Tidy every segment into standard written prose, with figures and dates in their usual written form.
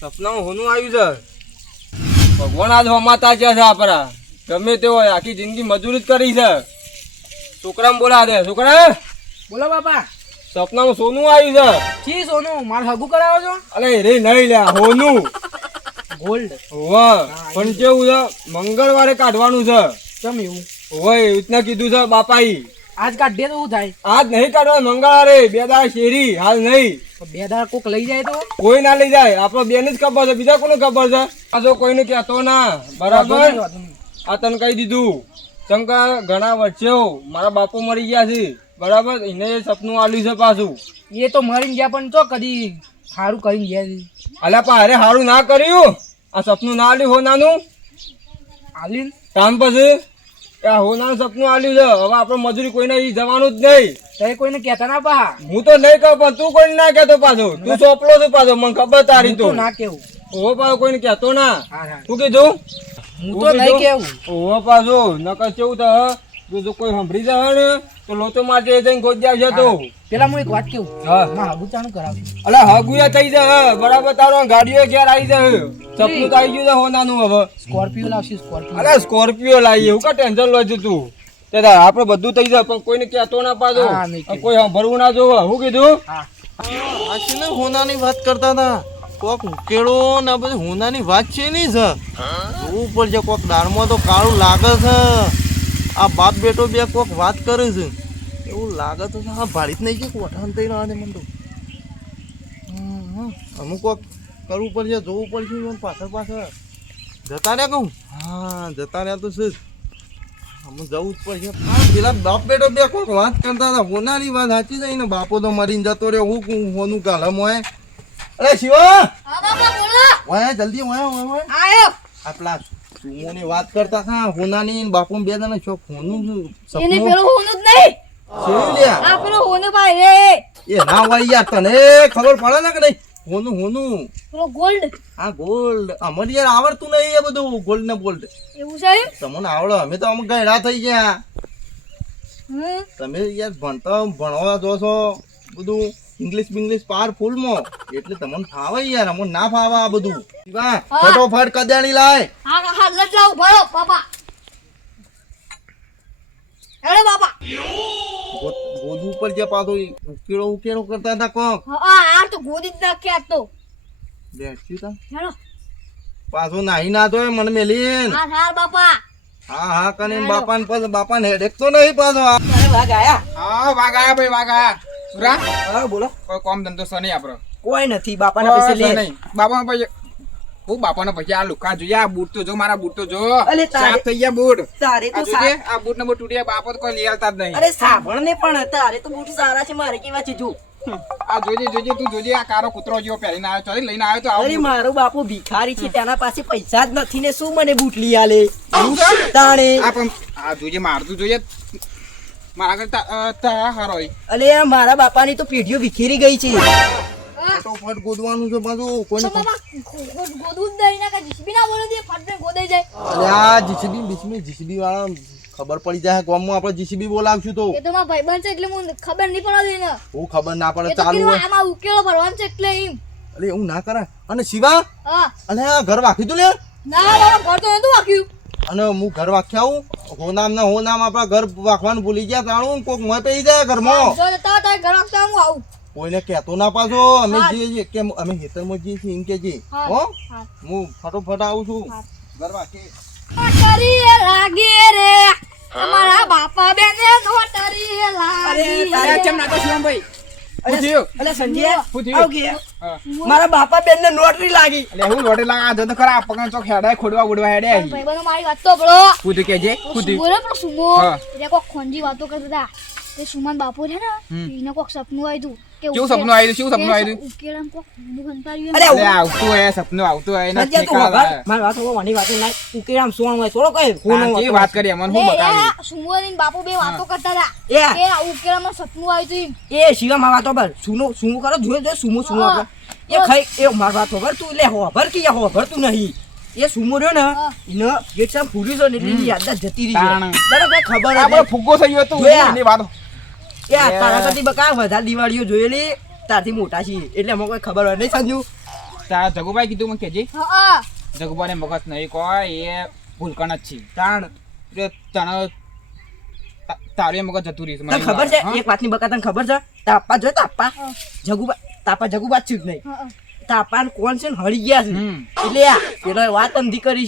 સપનામાં હોનું આવ્યું છે. ભગવાન આજ હમાતા છે આપણા. ગમે તે હોય આખી જિંદગી મજૂરી જ કરી છે. છોકરાને બોલા દે. છોકરા બોલો બાપા. સપનામાં સોનું આવ્યું છે. છી સોનું મારે હગું કરાવો છો? અરે રે નહીં લ્યા હોનું. ગોલ્ડ. વાહ પણ કેવું છે મંગળવારે કાઢવાનું છે. કેમ એવું? હોય એવી રીતના કીધું છે બાપાઈ. આજ કાઢીએ તો શું થાય? આજ નહીં કાઢવાનું મંગળવારે 2 દાડા શેરી હાલ નહીં. 2 દાડા કોક લઈ જાય તો? કોઈ ના લઈ જાય. આપણો બેન જ ખબર છે, બીજા કોને ખબર છે? આ જો કોઈને કહેતો ના. બરાબર આ તને કહી દીધું. શંકર ઘણા વર્ષે મારા બાપુ મરી ગયા છે. બરાબર એને સપનું આલ્યું છે પાછું. એ તો મરી ગયા પણ તો કદી સારું કરીને ગયા છે. અલ્યા પણ અરે સારું ના કર્યું. આ સપનું ના આલ્યું હો નાનું આલીન કામ પછી આ હો નાનું સપનું આલ્યું છે. હવે આપણે મજૂરી કોઈને ઈ જવાનું જ નહીં. તે કોઈને કહેતા ના પા. હું તો નહીં કહું પણ તું કોઈને ના કહેતો પાછો. તું સોપલો છે પાછો મને ખબર તારી તો ના કેવું. ઓહો પાછો કોઈને કહેતો ના. હા તું કીધું હું તો નહીં કેવું. ઓહો પાછો નકર કેવું તો જો કોઈ સાંભળી જાય ને તો લોચો માટે જઈને ગોતી આવશે તો. પેલા હું એક વાત કેવું. હા માં હગું ચાનું કરાવું. અલે હગુયા થઈ જાય બરાબર. તારો ગાડીઓ ઘેર આવી જાય. સપનું તો આવી ગયું છે હોનાનું. હવે સ્કોર્પિયો લાવશે સ્કોર્પિયો. અરે સ્કોર્પિયો લાવીએ એવું કા ટેન્શન લો છે તું. તે આપણે બધું થઈ જાય પણ કોઈને કહેતો ના પાછો. કોઈ સાંભળવું ના જોવે. શું કીધું? આ છે ને હોનાની વાત કરતા હતા. કોક ઉકેળો ને આ બધી હોનાની વાત છે નહીં સર. જોવું પડશે કોક દાળમાં તો કાળું લાગે છે. આ બાપ બેટો બે કોક વાત કરે છે એવું લાગે તો આ ભાડી જ નહીં છે કોઠાન થઈ રહ્યા છે મને તો. અમુક કોક કરવું પડશે જોવું પડશે પાછળ પાછળ જતા રહ્યા કહું. હા જતા રહ્યા તો છે અમુક જવું જ પડશે. પેલા બાપ બેટો બે કોક વાત કરતા હતા. હોનાની વાત સાચી જાય ને. બાપો તો મરીને જતો રહ્યો. હું હોનું કાલે મોય. અરે શિવા વાય જલ્દી વાય વાય આયો. આપલા સુમોની વાત કરતા હતા હોનાની બાપુ બે જણા છો હોનું એને પેલો હોનું જ નહીં. સેવી લ્યા આ પેલો હોનું ભાઈ રે. એ ના વાય યાર તને ખબર પડે ને કે નહીં. હોનું હોનું પેલો ગોલ્ડ. આ ગોલ્ડ અમને યાર આવડતું નહીં એ બધું ગોલ્ડ ને બોલ્ડ. એવું છે એમ? તમને આવડે. અમે તો અમુક ગયડા થઈ ગયા. હમ. તમે યાર ભણવા જો છો બધું ઇંગ્લિશ બિંગ્લિશ પાવરફુલ માં એટલે તમને ફાવે યાર. અમને ના ફાવે આ બધું. ફટોફટ કદાણી લાય. હા હા લટ લાવ ભરો બાપા. હેડો બાપા. ગોદું ઉપર જે પાછો ઉકેળો કરતા હતા કોક. હા આ તો ગોદી જ નાખ્યા તો. બેઠ્યું તા હેડો. પાછો નાહી ના તો મને મેલીન. હા હા બાપા. હા કને બાપાને પછી બાપાને હેડેક તો નહીં પાછો. અરે વાઘ આયા. હા વાઘ આયા ભાઈ વાઘ આયા. સુરા હા બોલો. કોઈ કોમ ધંધો સની આપણો કોઈ નથી. બાપાના પૈસે લે. નહીં બાપાના પૈસા હું બાપાના પૈસા આ લુકા જોઈએ. આ બૂટ તો જો મારા બૂટ તો જો અલે તારે- સાફ થઈ ગયા બૂટ. તારે આ તો જોજે, આ બૂટ ને બૂટ તૂટી ગયા. બાપો તો કોઈ લઈ આવતા જ નહીં. અરે સાંભળ ને પણ તારે તો બૂટ સારા છે. મારે કેવા છે જો. આ જોજે તું જોજે. આ કારો કૂતરો જેવો પહેરીને આવ્યો ચોરી લઈને આવ્યો તો આવું અરે બૂટ. મારો બાપુ ભિખારી છે. તેના પાસે પૈસા જ નથી ને શું મને બૂટ લઈ આલે. આવું છે? તાણે આ પણ આ જોજે મારતું જોઈએ મારા કરતા તા હારો હોય. અલે આ મારા બાપાની તો પેઢીઓ વિખેરી ગઈ છે. ફટોફટ ગોદવાનું છે પાછું. કોઈને તો બાપા ગોદું જ દઈ નાખે. જીસીબી ના બોલે દે ફટને ગોદાઈ જાય. અરે આ જીસીબી વાળા ખબર પડી જાય ગામમાં આપણે જીસીબી બોલાવશું તો. એ તો મારા ભાઈબંધ છે એટલે મને ખબર નહીં પડવા દે ને. હું ખબર ના પડે એ તો ચાલુ કીધું હોય. આમાં ઉકેલો ભરવાનો છે એટલે એમ. અરે એવું ના કરાય. અને શિવા હા અને આ ઘર વાખી તું લે. ના બાપા ઘર તો નતું વાગ્યું. અને હું ઘર વાખ્યા હું હો નામ આપણા ઘર વાખવાનું ભૂલી ગયા. તાણું કોક મોય પઈ જાય ઘરમાં. જો જતા તારે ઘર વાગતા હું આવું. કોઈને કહેતો ના પાછો. અમે જઈએ કે અમે ખેતરમાં જઈએ છીએ એમ કે જે હા, હો હા. હું ફટોફટ આવું છું. હા. ઘર વાખી નોટરી લાગી રે અમારા બાપા બેને નોટરી લાગી અરે કેમ નાખો શિવમભાઈ? શું થયું? અલે સંજય શું થયું? આવ ગયા. હા. મારા બાપા બેન ને નોટરી લાગી. એટલે હું લોટે લાગા જો તો ખરા પગન ચોક હેડાય ખોડવા ઉડવા હેડે આવી. ભાઈબંધો મારી વાત તો પેલો કૂદ કેજે કૂદ. સુમો રે પેલો સુમો હા. એટલે કોક ખોંજી વાતો કરતા હતા. એ સુમન બાપુ છે ને એને કોક સપનું આવ્યું કે કેવું સપનું આવ્યું? શું સપનું આવ્યું? ઉકેલામ કોક ઊંધું ખંતાર્યું અરે એમ. અરે આવતું હોય સપનું આવતું હોય એના સંજય તું ઠેકાણા વગર લાગે. મારી વાત હોવાની વાત ના ઉકેરામ સોણ હોય થોડો કઈ હા, કેવી વાત કરી અમને હું લે, બતાવી. એ સુમો ને બાપુ બે વાતો કરતા હતા એ કે આ ઉકેલામાં સપનું આવ્યું હતું એ શિવા માં વાતો પર સુમો કરો જોયો સુમો આપણે એ ખાઈ એ માર વાત હોભર તું લે હોભર કે હોભર તું નહીં એ સુમો રહ્યો ને એને ગેટ સામ ફૂર્યું છે ને એટલે એની યાદ જતી રહી છે. તાણ. તને કઈ ખબર આપણે હતી? ફુગ્ગો થઈ ગયો તું જોયા? એની વાત. એ તારા કદી બકા વધારે દિવાળીઓ જોયેલી તારથી મોટા છીએ એટલે અમને કોઈ ખબર હોય નહીં સમજ્યું. તારા જગુભાઈ કીધું મને કહેજે. હા જગુભાઈને મગજ નહીં કોઈ એ ભૂલકણ જ છે. તાણ એટલે તને તારું એ મગજ જતું રહીશ તને ખબર છે એક વાતની બકા તને ખબર છે તાપા જો તાપા જગુબા જ નહીં હા તાપાન કોણ છે ને હળી ગયા છે હમ. એટલે આ પેલો વાત ઊંધી કરી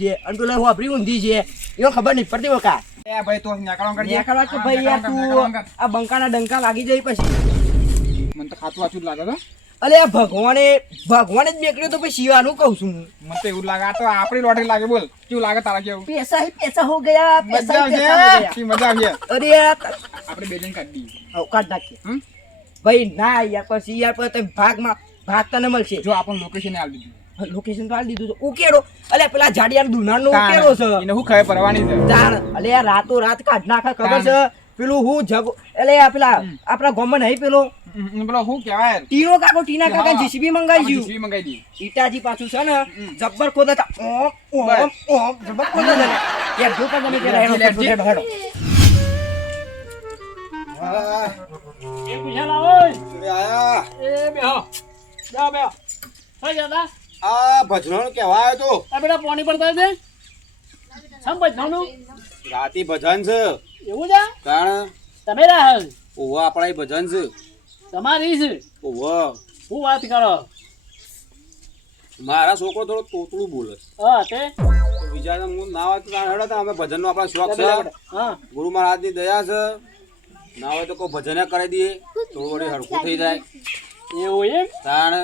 છે અને પેલો વાપરી ઊંધી છે એનો ખબર નહીં પડતી બકા. એ ભાઈ તું નેકળો કરજે. નેકળવા કે ભાઈ યાર તું આ બંકાના ડંકા લાગી જાય પછી. મને તો ખાતું વાંચું જ લાગે તો. અલે આ ભગવાને જ નીકળ્યો તો પછી શિવાનું કહું છું હું. મને તો એવું લાગે આ તો આપણી લોટરી લાગે. બોલ કેવું લાગે તારા કેવું? પૈસા હો ગયા મજા પૈસા આવશે હો ગયા. કી મજા આવશે. અરે યાર આપણે બે જણ કાઢી દઈએ. કાઢ નાખીએ હમ? ભાઈ ના યાર પછી ભાગ તને મળશે. જો આપણને લોકેશન આલી દીધું. લોકેશન તો આલી દીધું છે ઉકેડો. અલે પેલા જાડિયાનો દુનાનો ઉકેડો છે. એને હું ખબર પડવાની છે. જાણ અલે યાર રાતો રાત કાઢ નાખે ખબર છે પેલું હું જગો એટલે આ પેલા આપણા ગામમાં નહીં પેલો પેલો શું કહેવાય ટીના કાકા જીસીબી મંગાઈ ગયું. જીસીબી મંગાઈ દી. ઈટાજી પાછું છે ને જબ્બર ખોદે છે. ઓમ જબ્બર ખોદે છે યાર જો પણ તમે જરા હેડો હેડો. હા, એ પૂછ્યા લાવો તમે આયા. એ બેહો બેહો થઈ જતા આ ભજનોનું કહેવા આવ્યો તો. આ બેટા પાણી પડતા છે સમ બચવાનું રાતી ભજન છે એવું છે કારણ તમે રાહલ ઓવા આપણા ઈ ભજન છે. તમારી છે ઓવા હું વાત કરો મારા છોકરો થોડો તોતલું બોલે છે. હા તે બીજા હું ના હોય તો ના હેડો તો અમે ભજનનો આપણા શોખ છે. હા ગુરુ મહારાજની દયા છે. ના હોય તો કોઈ ભજન કરી દઈએ થોડું વળી હળકું થઈ જાય. એવું એમ તાણ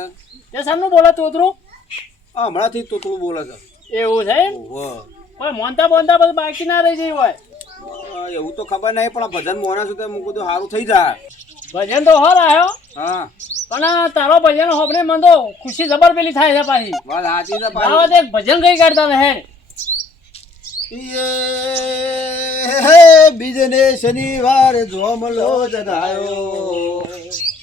તે સામનું બોલે તોતરું હમણાંથી તોતલું બોલે છે. એવું છે એમ ઓવા કોઈ મોનતા બોનતા બધું બાકી ના રહી જાય હોય એવું તો ખબર નહીં પણ આ ભજન મોના છું તો મૂકું તો સારું થઈ જાય. ભજન તો હો રહ્યો હા પણ તારો ભજન હોબને મને તો ખુશી જબર પેલી થાય છે પાછી વાત સાચી છે આવા ભાઈ. તે ભજન કઈ કાઢતા રહે બીજને શનિવાર જોમલો જગાયો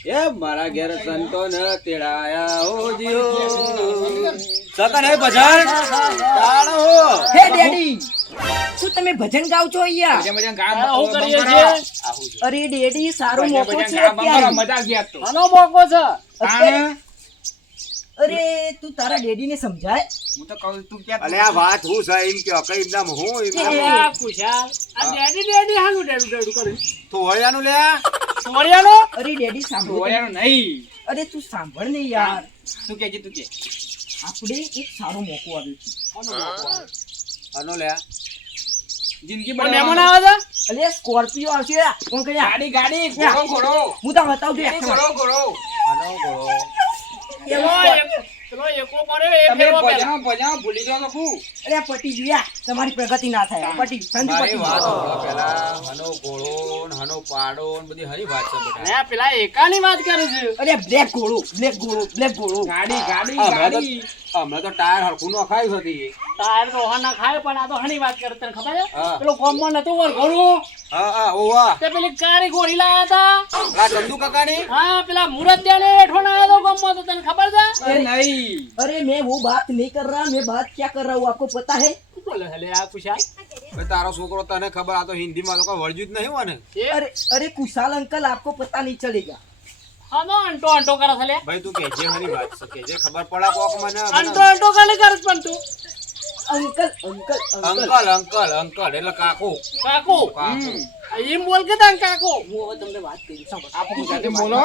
એ મારા ઘેર સંતો ન તેડાયા હો જીઓ સકન હે ભજન તાણો હે ડેડી શું તમે ભજન ગાવ છો અહીંયા? મજા મજા ગામ આ હું કરીએ બંધ કરો. છીએ અરે ડેડી સારો મજા મોકો મજા છે ગામ બંધ કરો. અત્યારે. મજા આવી આજ તો. આનો મોકો છે તાણ. અરે તું તારા ડેડીને સમજાય. હું તો કહું તું ક્યાં અલે આ વાત હું છે એમ કે કઈ એકદમ હું આ ખુશાલ આ ડેડી હાલું ડેડું કરે તો વળ્યાનું લે સોરિયાનો અરે ડેડી સાંભળો જોવાનું નહીં. અરે તું સાંભળ ને યાર તું કે તું કે આપણે એક સારો મોકો આવ્યો છે. અનો લે જિંદગી મહેમાન બનાવવાનો. આવે છે અરે સ્કોર્પિયો આવશે કોણ કહે ગાડી ગાડી ઘોડો ઘોડો હું તો બતાવજો ગાડી, ઘોડો ઘોડો અનો ગોળો પેલો એકો પડ્યો એ તમે ફેરવો પેલા. ભજન ભૂલી જાઓ તો શું? અરે પટી જોયા તમારી પ્રગતિ ના થાય પટી સંત મારી પટી વાત સાંભળો પેલા હનો ગોળો ને હનો પાડો ને બધી હરી વાત છે બેટા. ને પેલા એકાની વાત કરે છે અરે બ્લેક ઘોડો ગાડી ગાડી હમણાં તો- ગાડી હમણાં તો ટાયર હરખું નખાયું હતી. તાર તો હા ના ખાય પણ આ તો હની વાત કરે તને ખબર છે હા. પેલો ગામમાં નતું વરઘોડું હા હા ઓવા તે પેલી કારી ગોળી લાયા હતા આ ચંદુ કાકાની હા પેલા મુરત ત્યાંને હેઠો ના આવ્યો તો ગામમાં તો તને ખબર છે એ નહીં अरे मैं वो बात नहीं कर रहा मैं बात क्या कर रहा हूँ आपको पता है શું બોલે છે લે આ ખુશાલ ભાઈ તારો છોકરો તને ખબર આ તો હિન્દીમાં તો કોઈ વળજ્યું જ નહીં હોય ને. अरे कुशाल अंकल आपको पता नहीं चलेगा હા નો અંટો અંટો કરે છે લે ભાઈ તું કહેજે હરી વાત છે કહેજે ખબર પડે કોક મને અંટો અંટો કાલે કરે છે પણ તું uncle uncle uncle uncle uncle uncle એટલે કાકુ કાકુ કાકુ એમ બોલ કે તાન કાકુ હું હવે તમને વાત કરી સાંભળો. આપો ગુજરાતી બોલો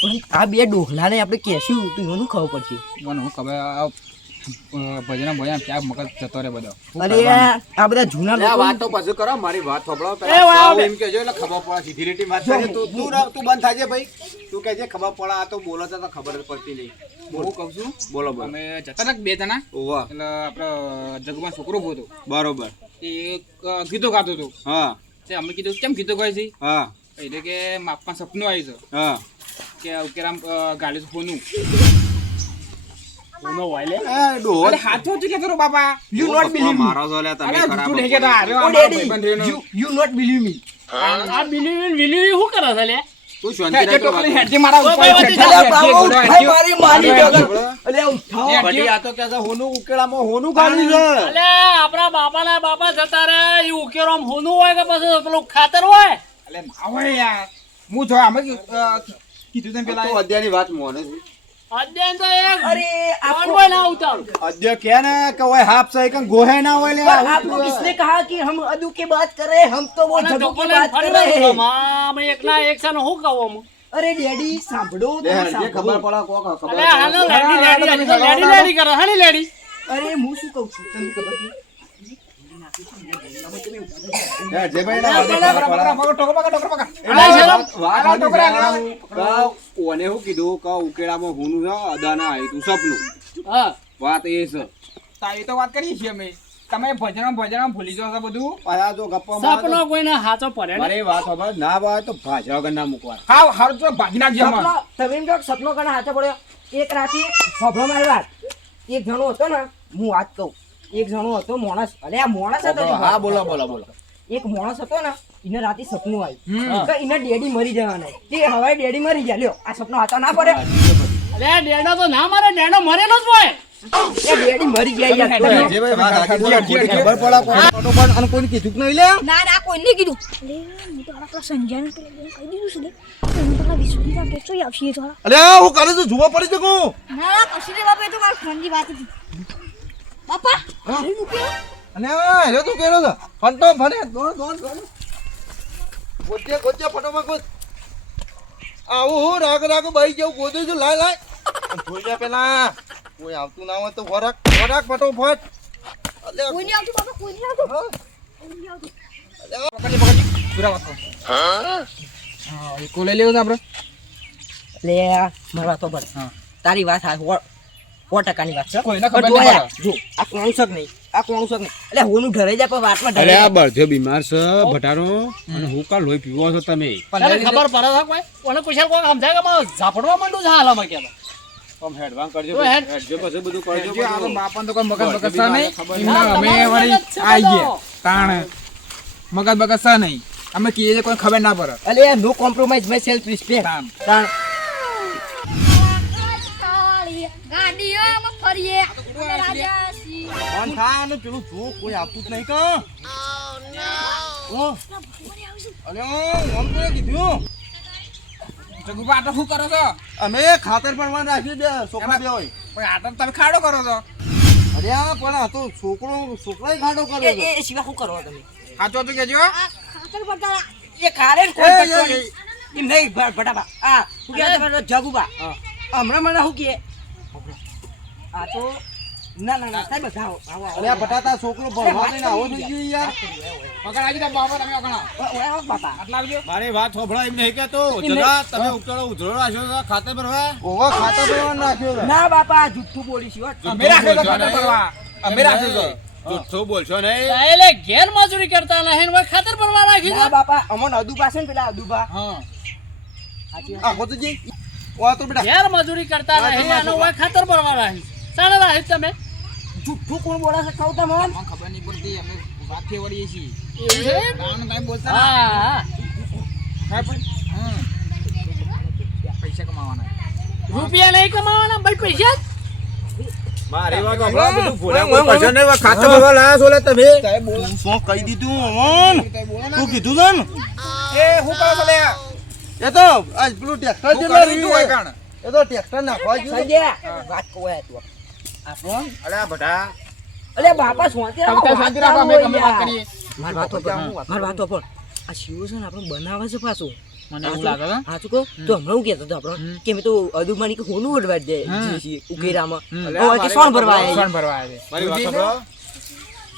પણ આ બે ડોહલાને આપણે કહેશું તો એનું ખબર પડશે મને હું ખબર આ, ભજન ભજન ક્યાં મગજ જતો રે બધો અરે આ બધા જૂના આ લોકો વાત તો પછી કરો મારી વાત સાંભળો એ પેલા વાહ, સાવ બે. એમ કહેજો એટલે ખબર પડે સીધી રીતની વાત થાય છે. તું બંધ થાજે ભાઈ તું કહેજે ખબર પડે આ તો બોલો તો ખબર જ પડતી નહીં. હું કહું છું બોલો બોલો અમે જતા હતા બે જણા ઓવા એટલે આપડે જગમાં છોકરો ઉભો હતો બરોબર એ ગીતો ગાતો હતો હા તે અમે કીધું કેમ ગીતો ગાય છે હા એટલે કે માપમાં સપનું આવ્યું હા છે કે ઉકેરામ ગાડી સોનું કોનો હોય લે એ ડોહો અરે હાથો તું કેતો રો બાપા યુ નોટ બિલીવ મી મારો છો લે તમે અરે ખરાબ તું નહીં કેતો આર્યો ઓ અમારો ડેડી ભાઈબંધ રેનો. યુ નોટ બિલીવ મી આ બિલીવ શું કરે છે લે તું શાંતિ હેડજે રાખજો ટોકલી વાત. હેડજે મારા ઉપર કોઈ વાત હેડજે, નહીં. હેડજે, ઘોડો હેડજે. મારી માની હેડજે. ડગર અલે ઉઠાઓ હેડજે. બધી આ તો કે છે હોનું ઉકેલામાં હોનું ગાડી છે અલે આપણા બાપાના બાપા જતા રે એ ઉકેરો આમ હોનું હોય કે પછી પેલું ખાતર હોય અલે ના હોય યાર હું છો અમે કીધું તેમ પેલા તો અદ્યાની વાત મોને છે. અધ્યયન તો એક अरे કોણ आपको હોય ના ઉતારું અદ્ય કે ને કે ઓય હાફ સહી કન ગોહે ના હોય લે पर आपको किसने कहा कि हम अदू की बात कर रहे हैं? हम तो वो जगू की बात कर रहे हैं. અમે એકલા એક સાનો હું કહું અમે अरे डैडी सांभळो લે તમે જે ખબર सांभळो. પડે કોક ખબર અરે હાલો લેડી લેડી હજી તો લેડી લેડી કરે હાની લેડી अरे હું શું કહું છું તમને ખબર છે? પડે. જે ભાઈ ના ઓને શું કીધું કે ઉકેડામાં હુંનું છે અદાના આવ્યું તું સપનું હા વાત એ છે એ તો વાત કરીએ છીએ અમે તમે ભજન ભૂલી જાવ છો બધું પાછા જો ગપ્પા મારે સપનો કોઈને હાચો પડે ને મારે વાત ખબર ના ભાવે તો ભાજવા વગર ના મૂકવા હાવ હારું તો ભાગી નાખજો અમાર સપનો તમે એમ કહો કે સપનો કને હાથે પડ્યો એક રાતે સાંભળો મારી વાત એક જણો હતો ને હું વાત કહું એક જણો હતો માણસ અરે આ માણસ હતો ને. હા બોલો બોલો બોલો એક માણસ હતો ને એને રાતે સપનું આવ્યું કે એને ડેડી મરી જવાના તે હવે ડેડી મરી ગયા લ્યો આ સપનો હાથો ના પડે અરે ડેડો તો ના મારે ડેડો મરેલો જ હોય એ ડેડી મરી ગયા યાર તમે. જે ભાઈ વાત આખી બોલો, ખોટી ખબર પડે કોણ અને કોઈને કીધું કે નહીં લે ના ના કોઈને કીધું અરે હું તો આપણા સંજયને પેલા બેન કહી દીધું છે લે હું તો વિશ્વની કે ચોઈ આવશે તો અલ્યા હું કરે છું જોવા પડી જકો ના ના કશું રે બાપા એ તો મારા ફ્રેન્ડની વાત હતી બાપા એ મૂક્યો અને હેલો તું કેરો છે ફંટો ફરે દોડ દોડ દોડ ગોચે ગોચે ફટોફટ ગોચ આવું હું રાગ રાગ બાઈ જેવું ગોદું છું લાય લાય જોઈ જા પેલા કોઈ આવતું ના હોય તો વરાક વરાક ફટોફટ અલ્યા કોઈ નહીં આવતું બાપા કોઈ નહીં આવતું હા. કોઈ નહીં આવતું પકડી પૂરા વાત કરો હા એ કોલે લેવું છે આપણે લે મારી વાત સાંભળ. તારી વાત હા 100% વાત છે કોઈને ખબર પણ જો ના યાર, જો આ કોણ શક નહીં આ કોણ શક નહીં એટલે હોનું ઢરાઈ જાય પણ વાતમાં અરે ઢરાઈ આ જાય. બળજો બીમાર છે ભટારો અને હું કા લોહી પીવો છો તમે તને ખબર પડે છે કોઈ કોને કુશલ કોઈ સમજાય કે મારે ઝાપડવા માંડું છે હાલમાં કે આમ હેડવાન કરજો તો હેડ. હેડજો પછી બધું કરજો જો આ તો બધું. બાપન તો કોઈ મગજ બગજ બળજો સા નહીં ખબર એમના અમે વળી આઈ ગયા તાણ મગજ બગજ સા નહીં અમે કીએ કોઈ ખબર ના પડે અલે no compromise my self respect. તાણ તાણ ગાડીઓમાં ફરીએ અમે રાજા છીએ ફોન થા અને પેલું જો કોઈ આવતું જ નહીં કા ઓ અલ્યા આમ તો કીધું જગુબા આટલો શું કરો છો અમે ખાતર પણ રાખ્યું બે છોકરા બે હોય કોઈ આટલો તમે ખાડો કરો છો અલ્યા પણ આ તો છોકરાએ ખાડો કર્યો એ છે એ સિવાય શું કરો તમે? સાચું હતું કેજો આ ખાતર પડતા એ ખારે ને કોણ એ, કરતો એ, નહીં. એમ નહીં ભટાબા આ શું કહેવાય તમારો જગુબા હમણાં મને શું કહે આ તો ના ના ના સાહેબ આવો આવો આવો. અલ્યા બટાટા છોકરો ભણવા દઈને આવો થઈ ગયો યાર મગર આવી જાવ બાપા તમે અગણા ઓય આવો બાપા આટલા આવજો મારી વાત સાંભળો એમ નહીં કેતો એમ નહીં. જગા તમે ઉતરો ઉધરો રાખ્યો છે ખાતર ભરવા ઓવા ખાતર પણ નાખ્યો છે ના બાપા જુઠ્ઠું બોલીશ હો. અમે રાખ્યો તો ખાતર ભરવા અમે રાખ્યો તો જુઠ્ઠું બોલશો નહીં એટલે ઘેર મજૂરી કરતા નહીં ને ખાતર ભરવા રાખી ના છે બાપા અમન અદુબા છે ને પેલા અદુબા હા સાચી વાત. આ ગોતુજી વા તો બેટા ઘેર મજૂરી કરતા નહીં આનો હોય ખાતર ભરવા રાખી સાડા રાખી તમે જુઠ્ઠું કોણ બોલે છે કહું તમને અમને ખબર નહીં પડતી અમે વાત થી વળીએ છીએ એવું છે તાણ તમે બોલતા ના હા હા પણ પૈસા કમાવાના રૂપિયા નહીં કમાવાના ભાઈ પૈસા મારી વાત સાંભળો બધું ભૂલા કોઈ કરશો નહીં ખાતર ભરવા લાયા છો લે તમે તું શું કહી દીધું અમન તું કીધું છે ને એ હું કરો છો લે એ તો આજ પેલું ટ્રેક્ટર હું જેટલા કરી તું હોય કાણ એ તો ટ્રેક્ટર નાખવા ગયું સંજય વાત કહો યાર તું આપણો અરે આ ભટા અલે બાપા શાંતિ તમે રાખો ત્યાં શાંતિ રાખો અમે અમે વાત કરીએ માર વાતો પર માર વાતો પર આ શિવો છે ને આપણે બનાવે છે પાછું મને એવું લાગે છે હા કહો તો હમણાં હું કહેતો હતો આપણો કે મેં તો અદુમાની કે હોનું ઓડવા દે છીએ ઉકેરામાં અલે હવે કે સોન ભરવા આવ્યા સોન ભરવા આવે મારી વાત સાંભળો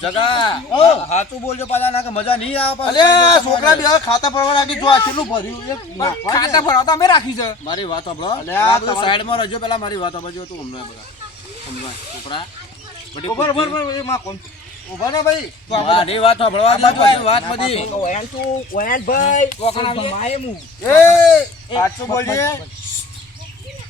જગા હાચું બોલજો પાછા ના કે મજા નહીં આવે અલે છોકરા બે ખાતા પડવા લાગી જો આ કેટલું ભર્યું એક નાખવા દે. ખાતર ભરવા તો અમે રાખ્યું છે મારી વાત સાંભળો અલે આ આ બધું તમારે- સાઈડમાં રહેજો પેલા મારી વાત સાંભળજો તું હમણાં બધા સમજાય છોકરા બધી ઉભા ઉભા ઉભા, એ માં કોણ ઉભા ને ભાઈ મારી વાત સાંભળવા દે પછી વાત બધી ઓયાન તો ઓયાન ભાઈ કોકણ આવીએ? માયે હું એ સાચું બોલજે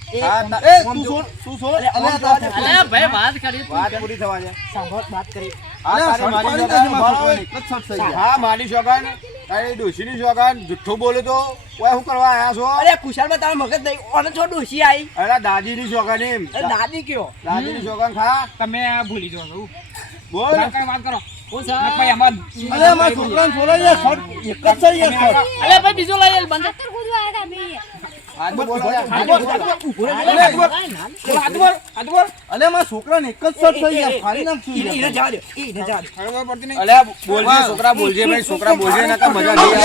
એ હા, આમ એ આમ તું જો. છોડ તું છોડ અલે, અલે આમ આ જો. તારે- અલે ભાઈ વાત કરી વાત પૂરી થવા દે સાંભળ વાત કરી હા અલે તારી શર્ટ મારી પાડી સોગાન દેજે માં ભાવ. છોકરાને, એક જ શર્ટ થઈ ગયા. હા મારી સોગાન તારી ડોશીની સોગાન જુઠ્ઠું બોલે તો ઓય શું કરવા આયા છો અરે કુશાલમાં તારા મગજ નહીં ઓને છો ડોશી આવી અરે દાદીની સોગાન એમ અરે દાદી કયો દાદીની સોગાન ખા તમે આ ભૂલી જાઓ છો બોલ વાત કરો હું છે? ભાઈ આમાં અલે અમારા છોકરાને છોડાય યાર શોર્ટ એક જ છે યાર શોર્ટ. અલે ભાઈ બીજો લઈ લે બંધ અત્યારે કૂદવા આવ્યા હતા બે. હાથ બોલ અલે, હાથ બોલ અલે અમારા છોકરાને એક જ શોર્ટ છે યાર ફાડી નાખશું એને યાર. જવા દે એને જવા દે ખબર પડતી નહીં અલ્યા બોલજે છોકરા બોલજે ભાઈ છોકરા બોલજે નકર મજા નહીં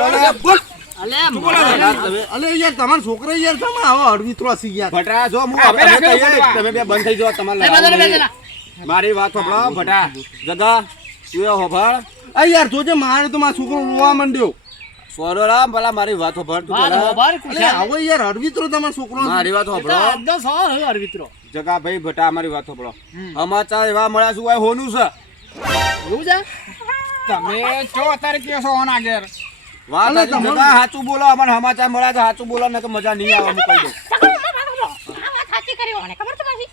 આવે બોલ અલે અલે યાર તમારા છોકરા યાર તમે આવો અડવિત્રો હસી ગયા. ભટા જો હું અમે અમે રાખેલો કહીએ, બોલવા. તમે બે બંધ થઈ જાઓ તમારે એ બંધ બે જણા. મારી વાત સાંભળો ભટા જગા તું એ હોભળ આ યાર જોજે મારે તો મારો છોકરો રોવા માંડ્યો. સોરોરા ભલા મારી વાત સાંભળ તું વાત પહેલા. ખબર અલે કુશા આવો યાર અડવિત્રો તમારો છોકરો. મારી વાત એ તો સાંભળો આજનો સવાલ હોય અરવિત્રો જગા ભાઈ ભટા મારી વાત સાંભળો સમાચાર એવા મળ્યા શું હોય હોનું છે એવું છે તમે ચો અત્યારે કયો છો ઓન આગળ વાત અલે સાચી. તમારું- જગા સાચું બોલો અમારે સમાચાર મળ્યા છે સાચું બોલો નકર મજા નહીં આવે હું કહી દઉં આ વાત સાચી કરી મને ખબર છે પાછી.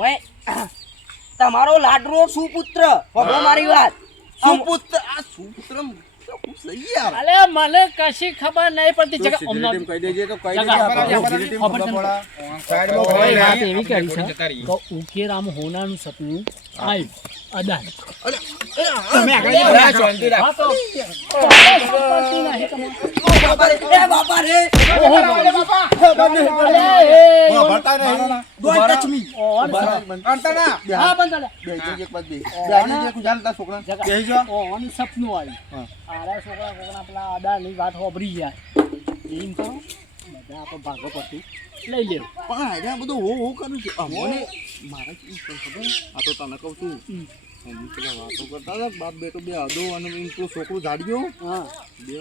ઓય તમારો લાડરો સુપુત્ર હવે મારી વાત સુપુત્ર આ સુપુત્ર શું છે યાર. અલે મને કશી ખબર નહીં પડતી તું જગા સીધી અમને રીતેમ કહી દેજે તો કહી જગા, દેજે આપણે જગા, સીધી રીતેમ ખબર ખબર છે. પડે. સાઈડમાં ઓય, કોઈ વાત નહીં. એવી કરી જતા છે રહી. તો ઉકેરામ હોનાનું સપનું આવ્યું અદાન તમે આગળ અરે, જાઓ. શાંતિ રાખ. હા તો સંપત્તિ નહીં તમારે. એ બાપા રે હા, ભરતા નહીં. ડોન્ટ ટચ મી કરતા ના. હા બંધ લે. બે જગ્યાએ એક બાદ બે. બે આની જે કુજાલ તારા છોકરાને. જગા. બેહી જા. ઓન સપનું આવ્યું હા. આરા છોકરા કોકના પેલા અદાની વાત હોભરી ગયા એમ કરો બધા આપણે ભાગો પડતું લઈ લેવું પણ આયરા બધું હું કરું છું અમોને મારે શું છે ખબર? આ તો તને કહું છું એની પેલા વાતો કરતા હતા બાપ બેટો બે અડો અને એમ તો છોકરું જાડ્યો હા બે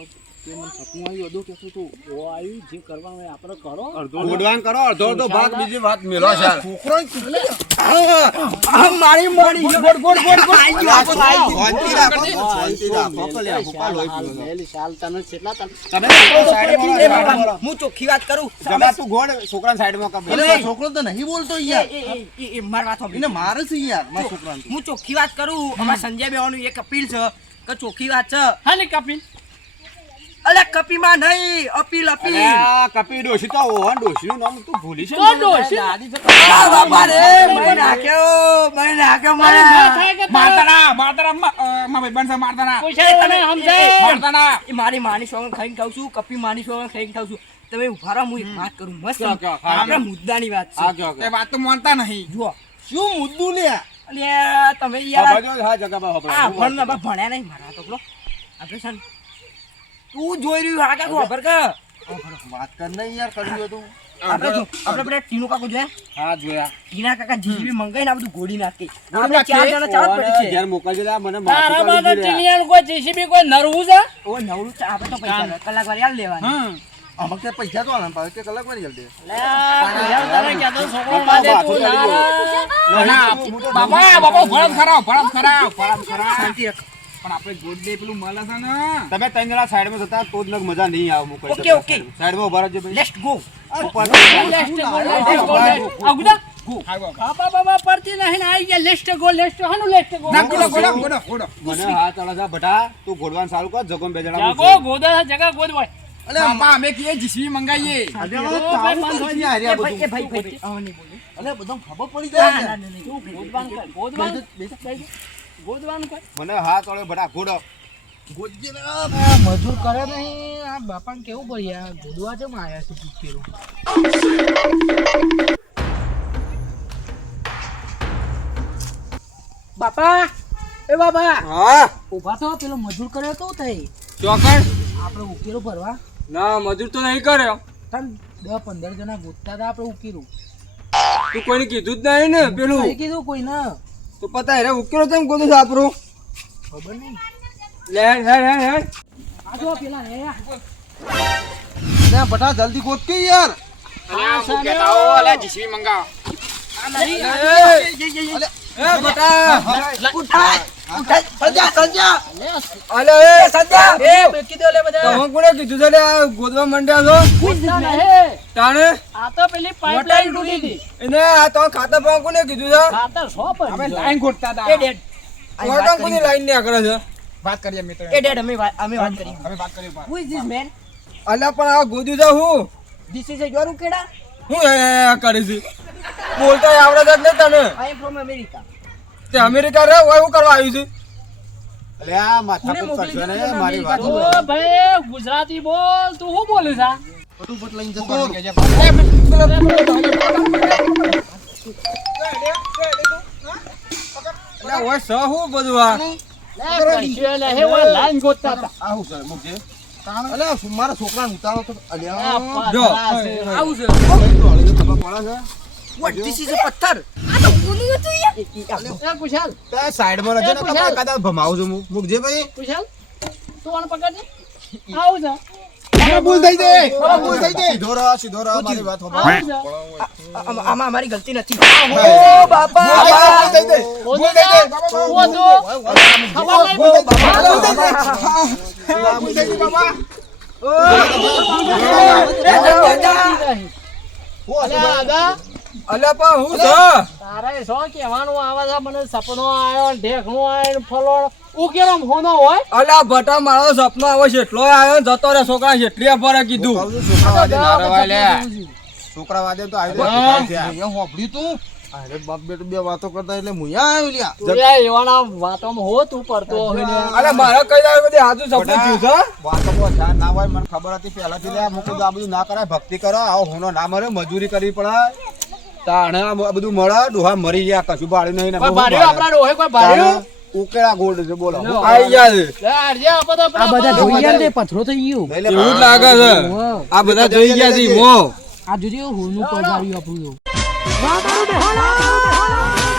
તે મને સપનું આવ્યું અડો કહેતો તો ઓ આવ્યું જે કરવાનું હોય આપણે કરો અડધો ગોડવાન કરો અડધો અડધો ભાગ બીજી વાત મેલો છે મારી મારી ગોડ ગોડ ગોડ ગોડ આઈ ગયો આપો આઈ ગયો. શાંતિ રાખો શાંતિ રાખો કલ્યા ભૂપા લોહી પીવો છો. મેલી શાલ તને કેટલા તને તમે એ બાપા, હું ચોખ્ખી વાત કરું જગા તું ગોળ છોકરાને સાઈડમાં કર અરે મારો છોકરો તો નહીં બોલતો યાર એ મારી વાત સાંભળી. એને મારે છે યાર મારા છોકરાને તો. હું ચોખ્ખી વાત કરું અમારા સંજય બેવાનું એક અપીલ છે કે ચોખ્ખી વાત છે હા ને કપિલ અલે કપીમાં નહીં અપીલ અપીલ અલ્યા, કપી ડોશી તો ઓહન ડોશીનું નામ તું ભૂલી છે ને? તો ડોશી. દાદી છે. આ બાપા રે મેં નાખ્યો અરે મને ના થાય કે મારતા ના, મારતા ના. માં ભાઈ બનશે મારતા ના. પૂછે તને સમજાય મારતા ના. એ મારી માની સોગન ખાઈને ખાઉં છું કપી માની સોગન ખાઈને ખાઉં છું તમે ઉભા રહો હું એક વાત કરું મસ્ત કયો, કયો, હા, આપણા મુદ્દાની વાત હા, છે કયો, એ કયો. વાત તો માનતા નહીં. જુઓ શું મુદ્દું લ્યા અલ્યા તમે હા, યાર ભાજો, હા, જગા બા, આ ભાજો. ભણ્યા નહીં મારા તો પેલો આપણે છે ને, તું જોઈ રહ્યું હા કાકો ખબર કે વાત કર નહીં યાર કર્યું હતું આપણે પેલા ટીનુ કાકો જોયા હા, જોયા. ટીના કાકા જીવી મંગાઈને આ બધું ગોળી નાખી આપણે આપણે ચાર જણા ચાર પડી છે ઘેર મોકલજે લા, મને તારા માથું માટે કાઢી દીધું યાર. ટીલિયન કોઈ જેસીબી કોઈ નરવું છે ઓ નવરું છે આપણે તો પૈસા લે. કલાક વાર યાર લેવાની હમ. આમાં કે પૈસા તો આના પાસે કે કલાક વાર જલ્દી લે, તું તને કહેતો છોકરો માટે તું ના રે. ના, બાપા બાપા ભરત ખરાબ ભરત ખરાબ ભરત ખરાબ. શાંતિ રાખ પણ આપણે ગોડ દે પેલું મળે છે ને. તમે ત્રણ જણા સાઈડમાં જતા તો જ નક મજા નહીં આવે હું કહી ઓકે, શકું. ઓકે. સાઈડમાં ઉભા રહેજો ભાઈ. લેટ્સ ગો ઉપર lest go, lest go, lest. આ ગુડા. બાપા બાપા પડતી નહીં ને આઈ ગયા lest go lest હાનું lest go ના, ગોડો, ગોડો, ગોડો, ગોડો. મને હાથ અડાજા ભટા તું ગોડવાન સારું કર જગમ બે જણા જાગો ગોદા જગા ગોદ ભાઈ બાપા અમે કીએ જીસીબી મંગાઈએ. એ ભાઈ ભાઈ આવા નહીં બોલે અલે બધું ખબર પડી ના, જાય ના, ને. ના, ના. ગોદવાન કર ગોદવાન ગોદવાન કર મને હાથ અડે ભટા ગોડો ગોજે ને મજૂર કરે નહીં આ બાપાને કેવું પડી આ ગોદવા જેમ આયા છે પૂછેલું બાપા એ બાપા હા ઉભા તો પેલો મજૂર કર્યો તો થઈ ચોકડ આપણે ઉકેલો ભરવા ના મજૂર તો નહીં કર્યો તન 10-15 જણા ગોતતા હતા આપણે ઉકેલું તું કોઈને કીધું જ નહીં ને પેલું કઈ કીધું કોઈ ના તો પતા રે ઉકેલો તેમ ગોદું છે આપણું ખબર નહીં લે હેડ આ જો પેલા હે લે બટા જલ્દી ગોત કે યાર આ સામે કહેતા હો, અલે જીસીબી મંગાવો. એ બટા ઉઠાય સંજય અલે એ સંજય એ બેકી દો લે બધા તમે કોને કીધું છે લે આ ગોદવા મંડ્યા છો પૂછતા નહીં તાણે આ તો પેલી પાઇપલાઇન તૂટી હતી એને આ તો ખાતા પણ કોને કીધું છે ખાતર 100 પર અમે લાઈન ગોઠતા હતા. એ ડેડ કોટા કોની લાઈન ને આગળ છે વાત કરીએ મિત્રો. એ ડેડ અમે વાત કરી અમે વાત કરીએ ઉપર. હુ ઇઝ ધીસ મેન અલ્યા પણ આ ગોદું છે હું ધીસ ઇઝ યોર ઉકેડા હું કરે છે બોલતા આવડે જ ને તને આઈ એમ ફ્રોમ અમેરિકા તે અમેરિકા રહે હોય એવું કરવા આવ્યું છે અલે આ માથાકૂટ કરશો ને મારી વાત ઓ ભાઈ ગુજરાતી બોલ તું શું બોલે છે ફટુફટ લઈને જતો રહો. અલ્યા, ઓય સ હું બધું આ લાઈન ગોતતા હતા આવું છે મુકજે. અલે મારા છોકરાને ઉતારો તો અલ્યા જો. આવું છે ખબર પડે છે What? This is a પથ્થર આ તો ઊનું હતું યાર. એ કુશાલ તે સાઈડમાં રહેજે ને એ કપડા કદાચ ભમાવું છું હું મુકજે ભાઈ કુશાલ તું આને પકડજે આવું છે ભૂલ થઈ જાય સીધો રહો મારી વાત સાંભળો. આવું છે આમાં અમારી ગલતી નથી ઓ બાપા ભૂલ થઈ જાય ઓ તો ખબર અલ્યા પણ હું છે તારે શું કહેવાનું આવે છે મને સપનો આવ્યો ઢેકણું આવ્યો ફલો ઉકેલો હોનો હોય અલ્યા ભટા મારો સપનો આવે છે એટલો આવ્યો ને જતો રે છોકરા જેટલી ભરે કીધું કહું છું, છોકરાવાદે ના રવાય લે. છોકરાવાદે તો આવી જાય. અહીંયા હોભળ્યું તું? અરે બાપ બેટો બે વાતો કરતા એટલે મુયા આવ્યો લ્યા. તું એવાના વાતોમાં હો તું પડતો હોય ને અલ્યા મારા કઈ દાડે બધી હાજુ સપનું થયું છે વાતોમાં ધ્યાન ના હોય મને ખબર હતી પહેલાથી લે મૂકું તો આ બધું ના કરાય ભક્તિ કરો આવો હોનો ના મરે મજૂરી કરવી પડે તાણે આ બધું મળે ડોહા મરી ગયા કશું ભાડ્યું નહીં ને કોઈ ભાડ્યું આપણા ડોહે કોઈ ભાડ્યું ઉકેળા ગોલ્ડ છે બોલો આઈ ગયા છે લે આરજે આ બધા જોઈ ગયા ને પથરો થઈ ગયું લઈ લે. એવું જ લાગે છે આ બધા જોઈ ગયા છે મો આ જોજે હોનું પગાવ્યું આપણું વાહ તારું બેહાડા